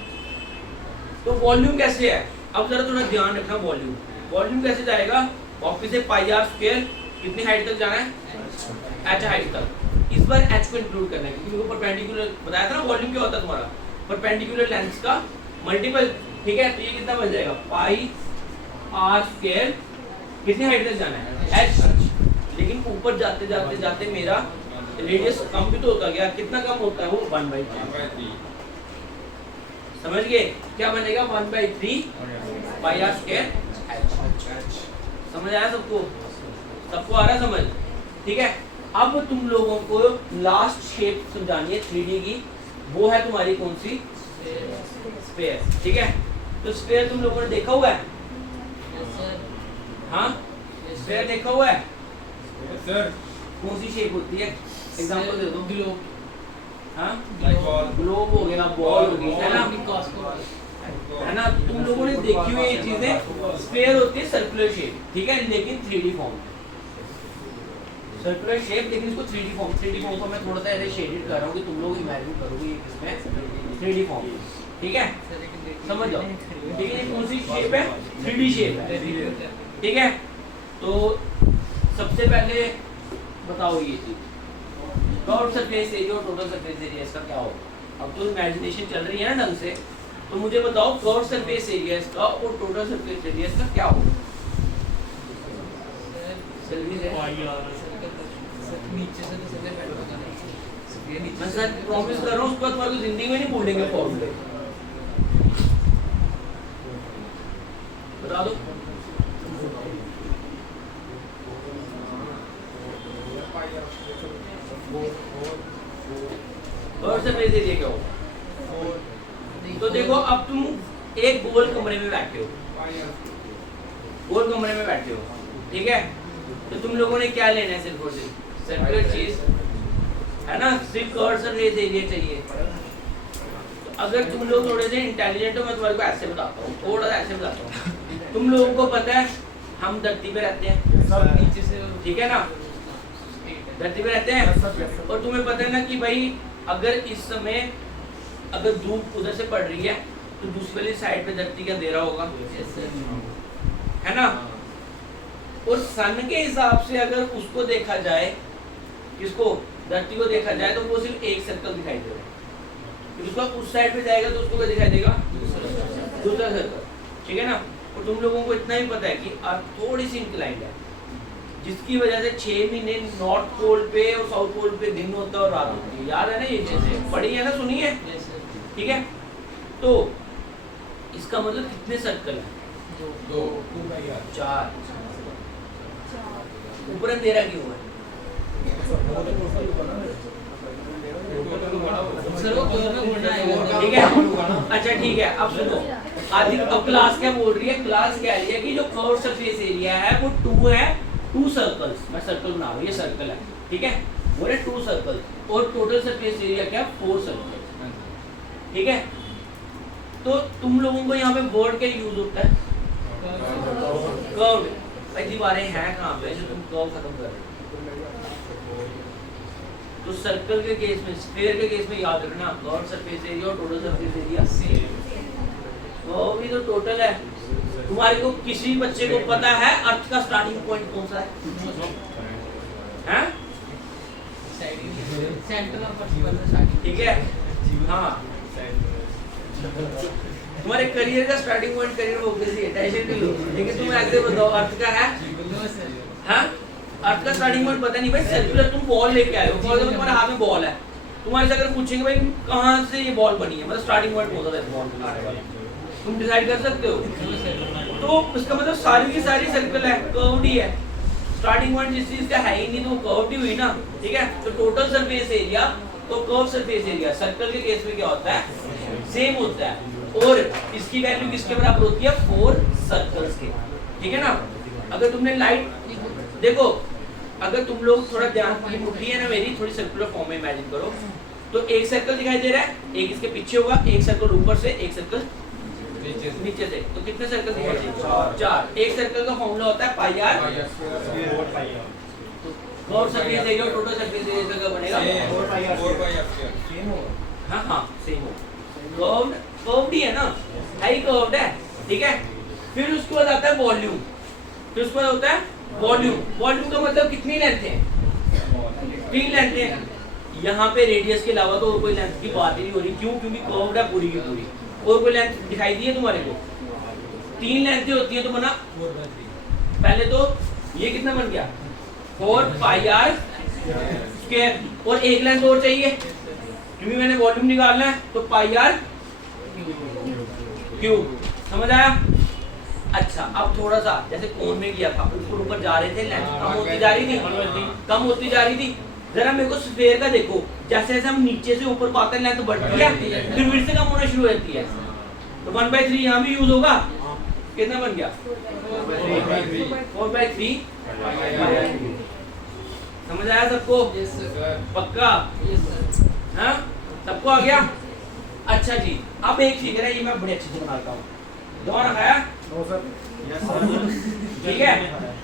तो वॉल्यूम कैसे है, अब जरा थोड़ा ध्यान रखना, वॉल्यूम, वॉल्यूम कैसे जाएगा, वापिस से पाई आर स्क्वायर, कितनी हाइट तक जाना है, h हाइट तक। इस बार h को इंक्लूड करना है क्योंकि वो परपेंडिकुलर बताया था ना, वॉल्यूम क्या होता है तुम्हारा, परपेंडिकुलर लेंथ का मल्टीपल, ठीक है। तो ये कितना बन जाएगा, पाई आर स्क्वायर, कितनी हाइट तक जाना है, h, लेकिन ऊपर जाते जाते जाते मेरा रेडियस कम भी तो होता गया, कितना कम होता है वो, 1/3, समझ गए, क्या बनेगा 1/3 पाई आर स्क्वायर h, समझ आया सबको, सबको आ रहा है समझ, ठीक है। अब तुम लोगों को लास्ट शेप समझानी है 3D की, वो है तुम्हारी कौन सी, स्फीयर, ठीक है। तो स्फीयर तुम लोगों ने देखा हुआ है, हाँ स्फीयर देखा हुआ है सर, कौन सी शेप होती है, एग्जांपल दे दो, ग्लोब, हाँ बॉल, ग्लोब हो गया, बॉल हो गई, है ना, है ना। तुम लोगों ने देखी हुई ये चीजें, स्फीयर होती है सर्कुलर शेप, ठीक है, लेकिन 3D फॉर्म, सर्कुलर शेप लेकिन इसको 3D फॉर्म, 3D फॉर्म को मैं थोड़ा सा ऐसे शेडेड कर रहा हूँ कि तुम लोग इमेजिन करोगे ये किसमें, 3D फॉर्म, ठीक है, समझ जाओ, ठीक है। ये कौन सी शेप है, 3D शेप है, ठीक है। तो सबसे पहले बताओ ये चीज, कर्व्ड सरफेस एरिया और टोटल सरफेस एरिया इसका क्या हो। अब तो इमेजिनेशन चल रही है ना ढंग से, तो मुझे बताओ कर्व्ड सरफेस एरिया इसका और टोटल सरफेस एरिया इसका क्या हो। मैं सर प्रॉमिस कर रहा हूँ, उसके बाद तुम्हारी जिंदगी में नहीं भूलेंगे फॉर्मूले, बता दो। कर्व्ड सरफेस एरिया क्या हो, तो देखो अब तुम एक गोल कमरे में बैठे हो, गोल कमरे में बैठे हो, ठीक है। तो तुम लोगों ने क्या लेना है, सिर्फ और सिर्फ सर्कुलर चीज, है ना, सिर्फ कर्व सरफेस एरिया चाहिए। तो अगर तुम लोग थोड़े से इंटेलिजेंट हो, मैं तुम्हारे को ऐसे बताता हूँ, थोड़ा सा ऐसे बताता हूँ। तुम लोगों को पता है हम धरती पे रहते हैं, नीचे से ठीक है ना, धरती पे रहते हैं, और तुम्हें पता है ना कि भाई अगर इस समय अगर धूप उधर से पड़ रही है तो दूसरी वाली साइड पे धरती का अंधेरा होगा, है ना। और सन के हिसाब से अगर उसको देखा जाए, किसको, धरती को देखा जाए, तो वो सिर्फ एक सर्कल दिखाई दे रहा है। फिर उसका उस साइड पे जाएगा तो उसको क्या दिखाई देगा, दूसरा सर्कल, ठीक है ना। और तुम लोगों को इतना ही पता है कि अर्थ थोड़ी सी इंक्लाइंड है, जिसकी वजह से 6 महीने नॉर्थ पोल पे और साउथ पोल पे दिन होता है और रात होती है। याद है ना ये चीजें, पढ़ी है ना, सुनी है, ठीक है। तो इसका मतलब कितने सर्कल है, 4। ऊपर अंधेरा क्यों है, ठीक है। अच्छा ठीक है, अब सुनो, अब क्लास क्या बोल रही है, क्लास कह रही है कि जो कर्व सरफेस एरिया है वो 2 है, 2 सर्कल्स, मैं सर्कल बना रहा हूँ, ये सर्कल है, ठीक है, वो है 2 सर्कल, और टोटल सरफेस एरिया क्या, 4 सर्कल, ठीक है। तो तुम लोगों को यहाँ पे वर्ड क्या यूज होता है, कर्व। भाई दीवारें हैं कहाँ पे जो तुम कर्व खत्म कर रहे हो, तो सर्कल के केस में, स्फीयर के केस में याद रखना, कर्व सरफेस एरिया और टोटल सरफेस एरिया सेम, वो भी तो टोटल है। तुम्हारे को किसी बच्चे को पता है अर्थ का स्टार्टिंग पॉइंट कौन सा है, हैं? ठीक है, हाँ। तुम्हारे करियर का स्टार्टिंग पॉइंट करियर वो कैसी है, टेंशन नहीं लो, लेकिन तुम ऐसे बताओ अर्थ का है, हाँ? अर्थ का स्टार्टिंग पॉइंट पता नहीं भाई, सर्कुलर तुम बॉल लेके आए हो, बॉल में तुम्हारे हाथ में बॉल है, तुम्हारे से अगर पूछेंगे भाई कहाँ से ये बॉल बनी है, मतलब स्टार्टिंग पॉइंट कौन सा है बॉल का, तुम डिसाइड कर सकते हो। तो इसका मतलब सारी की सारी सर्कल है, कर्व्ड ही है, स्टार्टिंग पॉइंट जिस चीज का है ही नहीं तो वो कर्व्ड ही हुई ना, ठीक है। तो टोटल सरफेस एरिया तो कर्व सरफेस एरिया सर्कल के केस में क्या होता है, सेम होता है, और इसकी वैल्यू किसके बराबर होती है, 4 सर्कल्स के, ठीक है ना। अगर तुमने लाइट देखो, अगर तुम लोग थोड़ा ध्यान, ये मुट्ठी है ना मेरी, थोड़ी सर्कुलर फॉर्म में इमेजिन करो, तो एक सर्कल दिखाई दे रहा है, एक इसके पीछे होगा, एक सर्कल ऊपर से, एक सर्कल नीचे से, तो कितने सर्कल दिखाई देंगे, 4। एक सर्कल का फॉर्मूला होता है पाई आर, कर्व सरफेस एरिया और टोटल सरफेस एरिया का बनेगा 4 हाँ हाँ सेम हो, कर्व्ड ही है ना, हाई कर्व्ड है, ठीक है। फिर उसके बाद आता है वॉल्यूम, फिर उसके बाद होता है वॉल्यूम। वॉल्यूम का मतलब कितनी लेंथ है, 3 लेंथ है। यहाँ पे रेडियस के अलावा तो और कोई लेंथ की बात ही नहीं हो रही, क्यों, क्योंकि कर्व्ड है पूरी की पूरी, और कोई लेंथ दिखाई दी है तुम्हारे को, 3 लेंथें होती है, तो बना पहले तो ये कितना बन गया 4 पाई आर स्क्वायर, और एक लेंथ और चाहिए क्योंकि मैंने वॉल्यूम निकालना है, तो पाई आर क्यूब, समझ आया। अच्छा अब थोड़ा सा जैसे कोन में किया था, ऊपर ऊपर जा रहे थे, लेंथ कम होती जा रही थी, कम होती जा रही थी। जरा मेरे को स्फीयर का देखो, जैसे जैसे हम नीचे से ऊपर को आते हैं लेंथ बढ़ती है, फिर फिर से कम होना शुरू हो जाती है, तो 1/3 यहाँ भी यूज होगा, कितना बन गया 4/3, समझ आया सबको, पक्का, हाँ सबको आ गया। अच्छा जी, अब एक चीज है ना, ये मैं बड़े अच्छे से बनाता हूँ, दोनों खाया, ठीक है,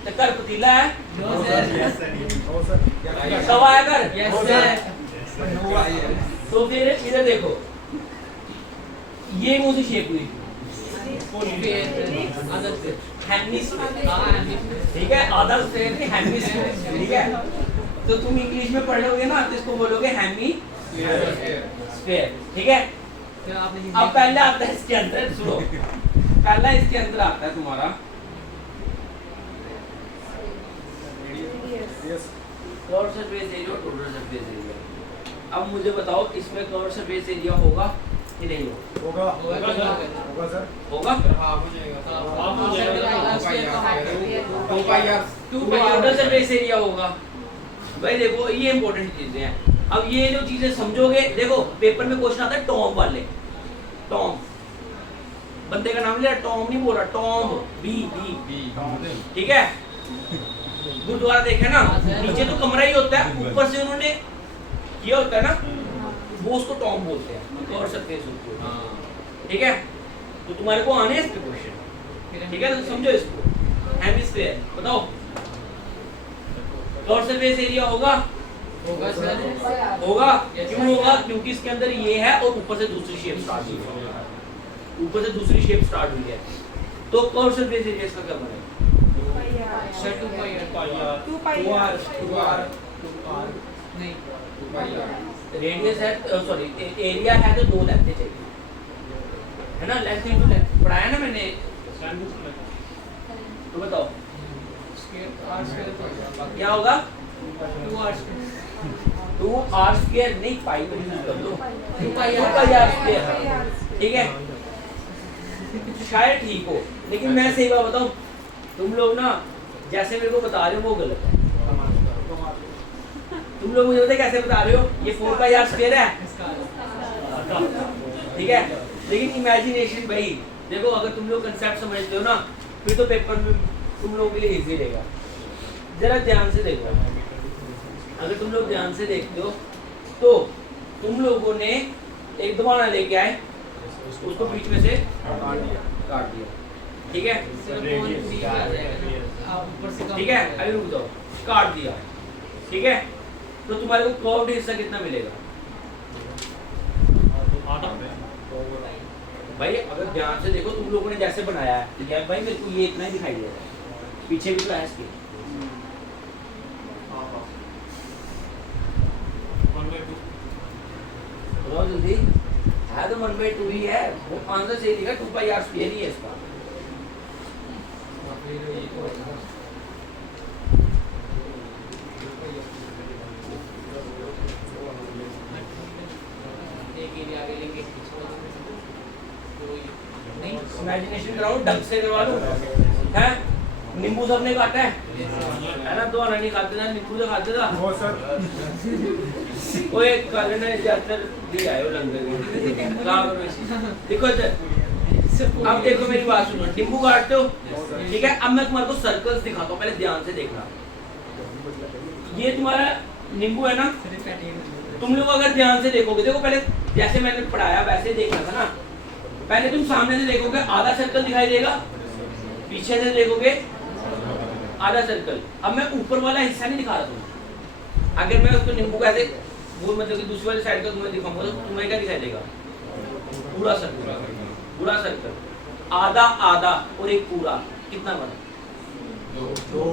तो कर पतीला है, तवा है कर, तो फिर इधर देखो, ये मुंह से शेप हुई, ठीक है, आधा स्फीयर की हेमिस्फीयर, ठीक है। तो तुम इंग्लिश में पढ़ लोगे ना तो इसको बोलोगे हेमिस्फीयर, ठीक है। अब पहले आता है इसके अंदर, सुनो, पहला इसके अंदर आता है तुम्हारा कर्व सरफेस एरिया और टोटल सरफेस एरिया। अब मुझे बताओ इसमें कर्व सरफेस एरिया होगा कि नहीं होगा, होगा सर, होगा, टोटल सरफेस एरिया होगा। भाई देखो ये इंपॉर्टेंट चीजें हैं, अब ये जो चीजें समझोगे, देखो पेपर में क्वेश्चन आता है टॉम वाले, टॉम बंदे का नाम लिया, टॉम नहीं बोल रहा, टॉम बी, ठीक है। गुरुद्वारा देखे ना, नीचे तो कमरा ही होता है, ऊपर से उन्होंने किया होता है ना, वो उसको टॉम बोलते हैं, कर्व सरफेस होती है। ठीक है, तो तुम्हारे को आने हैं इस पे क्वेश्चन, ठीक है, तो समझो इसको। हेमिस्फीयर बताओ, कर्व सरफेस एरिया होगा? होगा। क्यों होगा? क्योंकि इसके अंदर ये है और ऊपर से दूसरी शेप स्टार्ट हुई है, ऊपर से दूसरी शेप स्टार्ट हुई है, तो कर्व सरफेस एरिया इसका क्या बनेगा? रेडियस है, सॉरी एरिया है तो 2 लेंथ चाहिए, है ना, लेंथ इनटू लेंथ पढ़ाया ना मैंने, तो बताओ क्या होगा? 2r स्क्वायर नहीं, पाई को यूज कर लो, 2r स्क्वायर, ठीक है, शायद ठीक हो, लेकिन मैं सही बात बताऊं, तुम लोग ना जैसे मेरे को बता रहे हो वो गलत है। तुम लोग मुझे बताओ कैसे बता रहे हो, ये 4r स्क्वायर है, ठीक है, लेकिन इमेजिनेशन भाई देखो, अगर तुम लोग कंसेप्ट समझते हो ना, फिर तो पेपर में तुम लोगों के लिए इजी रहेगा। जरा ध्यान से देखो, अगर तुम लोग ध्यान से देखते हो तो तुम लोगों ने एक दबाना लेके आए, उसको बीच में से काट दिया, ठीक है, ठीक है, अभी रुक जाओ, काट दिया, ठीक है, तो तुम्हारे को कर्व्ड हिस्सा कितना मिलेगा? भाई अगर ध्यान से देखो, तुम लोगों ने जैसे बनाया है, ठीक है भाई, मेरे को ये इतना ही दिखाई दे रहा है, पीछे भी तो है इसके, बताओ जल्दी, है तो 1/2 ही है, वो आंसर सही दिखा, 2πr स्क्वायर ही है इसका। इमेजिनेशन कराऊं, ढंग से करवा लूं, हैं? नींबू सबने काटा है ना, 2 आना नहीं खाते ना, नींबू तो खाते था वो सर वो एक कारण है, ज्यादातर भी आए हो लंगर में, करो इसी, देखो इधर, अब देखो मेरी बात सुनो, नींबू काटते हो, ठीक है, अब मैं तुम्हारे को सर्कल्स दिखाता हूँ, पहले ध्यान से देखना, ये तुम्हारा नींबू है ना, तुम लोग अगर ध्यान से देखोगे, देखो पहले जैसे मैंने पढ़ाया वैसे देखना था ना, पहले तुम सामने से देखोगे आधा सर्कल दिखाई देगा, पीछे से देखोगे आधा सर्कल। अब मैं ऊपर वाला हिस्सा नहीं दिखा रहा तुम्हें, अगर मैं उसको नींबू को ऐसे वो मतलब कि दूसरी वाली साइड का तुम्हें दिखाऊंगा तो तुम्हें क्या दिखाई देगा? पूरा सर्कल, पूरा सर्कल, आधा आधा और एक पूरा, कितना बना? 2,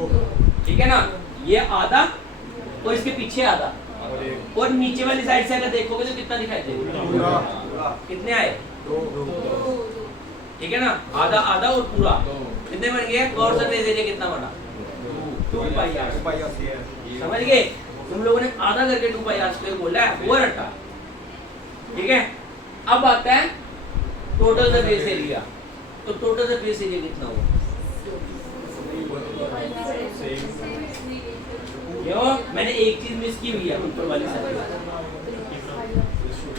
ठीक है ना, ये आधा और इसके पीछे आधा, और नीचे वाली साइड से अगर देखोगे तो कितना दिखाई देगा? कितने आए? 2, ठीक है ना, आधा आधा और पूरा, कितने बन गए? कर्व सरफेस एरिया कितना बना? 2πr, समझ गए? तुम लोगों ने आधा करके 2πr स्क्वायर बोला है, वो रटा, ठीक है। अब आता है टोटल सरफेस एरिया, तो टोटल सरफेस एरिया कितना होगा? क्यों? मैंने एक चीज मिस की हुई है, ऊपर वाली साइड,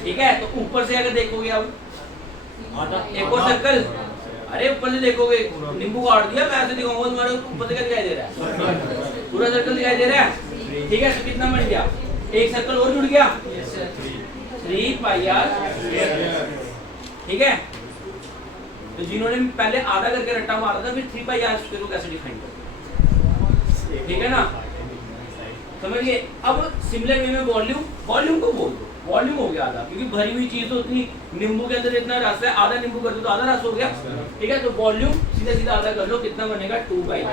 ठीक है, तो ऊपर से अगर देखोगे अब एक और सर्कल, अरे ऊपर से देखोगे, नींबू काट दिया, मैं ऐसे दिखाऊंगा तुम्हारे को, ऊपर से क्या दिखाई दे रहा है? पूरा सर्कल दिखाई दे रहा है, ठीक है, तो कितना बन गया? एक सर्कल और जुड़ गया, 3πr, ठीक है। तो जिन्होंने पहले आधा करके रट्टा मारा था, फिर 3πr स्क्वायर को कैसे डिफाइन करते, ठीक है ना, समझिए। अब सिमिलर वे में वॉल्यूम, वॉल्यूम को बोल दो, वॉल्यूम हो गया आधा, क्योंकि भरी हुई चीज तो उतनी, नींबू के अंदर इतना रस है, आधा नींबू कर दो तो आधा रस हो गया, ठीक है, तो वॉल्यूम सीधा सीधा आधा कर लो, कितना बनेगा? 2/3,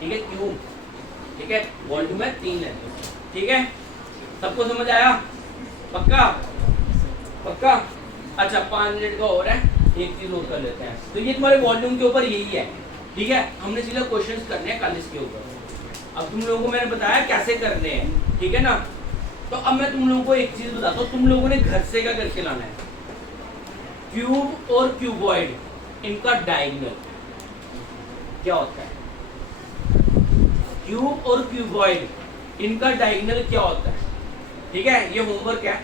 ठीक है, क्यूब, ठीक है, वॉल्यूम है 3 है, ठीक है, सबको समझ आया? पक्का? पक्का? अच्छा 5 मिनट का और है, एक चीज और कर लेते हैं, तो ये तुम्हारे वॉल्यूम के ऊपर यही है, ठीक है, हमने सीधा क्वेश्चंस करने हैं कल इसके ऊपर। अब तुम लोगों को मैंने बताया कैसे करने हैं, ठीक है ना, तो अब मैं तुम लोगों को एक चीज बताता हूँ, तुम लोगों ने घर से क्या करके लाना है? क्यूब और क्यूबॉइड, इनका डायगोनल क्या होता है? क्यूब और क्यूबॉइड, इनका डायगोनल क्या होता है? ठीक है, ये होमवर्क है,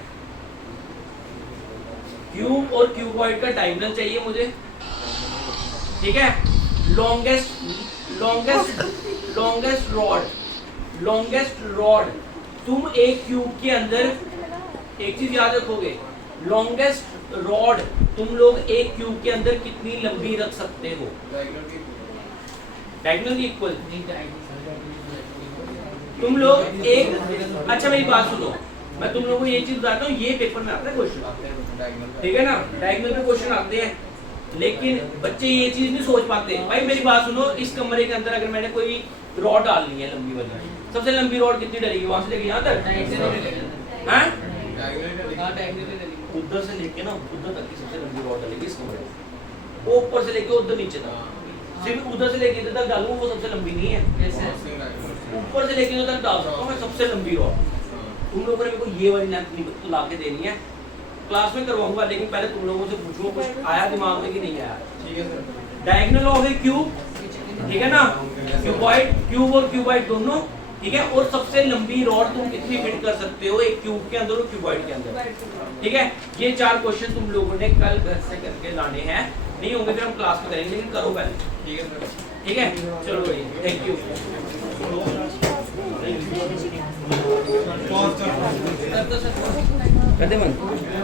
क्यूब और क्यूबॉइड का डायगोनल चाहिए मुझे, ठीक है। लॉन्गेस्ट रॉड, लॉन्गेस्ट रॉड तुम एक क्यूब के अंदर एक चीज याद रखोगे, लॉन्गेस्ट रॉड तुम लोग एक क्यूब के अंदर कितनी लंबी रख सकते हो? डायगोनल की इक्वल। तुम लोग एक, अच्छा मेरी बात सुनो, मैं तुम लोगों को ये चीज बताता हूँ, ये पेपर में आता है क्वेश्चन, ठीक है ना, डायगोनल पे क्वेश्चन आते हैं, लेकिन बच्चे ये चीज नहीं सोच पाते। भाई मेरी बात सुनो, इस कमरे के अंदर अगर मैंने कोई रॉड डालनी है लंबी वाली, सबसे लंबी रॉड कितनी डलेगी वहां से लेके यहाँ तक? हैं? उधर से लेके ना उधर तक की सबसे लंबी रॉड डलेगी इस कमरे में। वो ऊपर से लेके उधर नीचे तक, सिर्फ उधर से लेके इधर तक डालूंगा वो सबसे लंबी नहीं है। ऊपर से लेके उधर तक डाल सकता हूँ मैं सबसे लंबी रॉड। तुम लोगों ने मेरे को ये वाली लेंथ नहीं ला के देनी है, क्लास में करवाऊंगा, लेकिन पहले तुम लोगों से पूछूंगा कुछ आया दिमाग में कि नहीं आया। ठीक है sir. Diagonal of A cube, ठीक है ना, क्यूबॉइड, क्यूब और क्यूबॉइड दोनों, ठीक है, और सबसे लंबी रॉड तुम कितनी फिट कर सकते हो एक क्यूब के अंदर और क्यूबॉइड के अंदर, ठीक है। ये 4 क्वेश्चन तुम लोगों ने कल घर से करके लाने हैं, नहीं होंगे फिर हम क्लास में करेंगे, लेकिन करो पहले, ठीक है सर। ठीक है। चलो भाई, थैंक यू। पॉज कर। कर दे बंद।